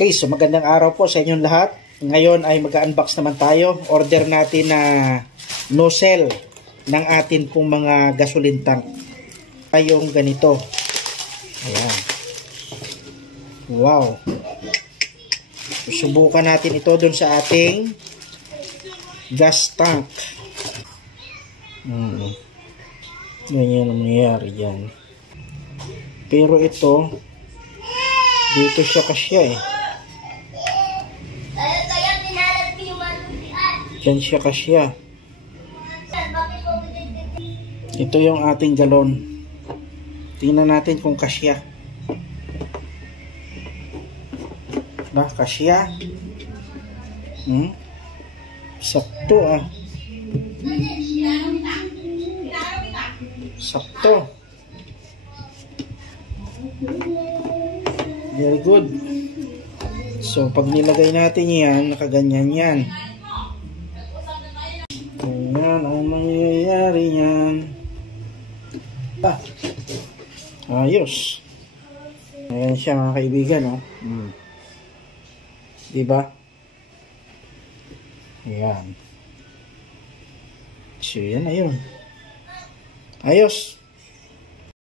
Okay, so magandang araw po sa inyong lahat. Ngayon ay mag-unbox naman tayo. Order natin na nozzle ng atin pong mga gasoline tank. Ay yung ganito. Ayan. Wow. Subukan natin ito dun sa ating gas tank. Ganyan ang nangyayari dyan. Pero ito, dito siya kasya eh. Diyan siya kasya. Ito yung ating galon. Tingnan natin kung kasya. Ba, kasya? Sakto ah. Sakto. Very good. So, pag nilagay natin yan, nakaganyan yan. Ayan ang mangyayari yan. Ayos. Ayan siya mga kaibigan, oh. Diba? Ayan. So, yan na yun. Ayos.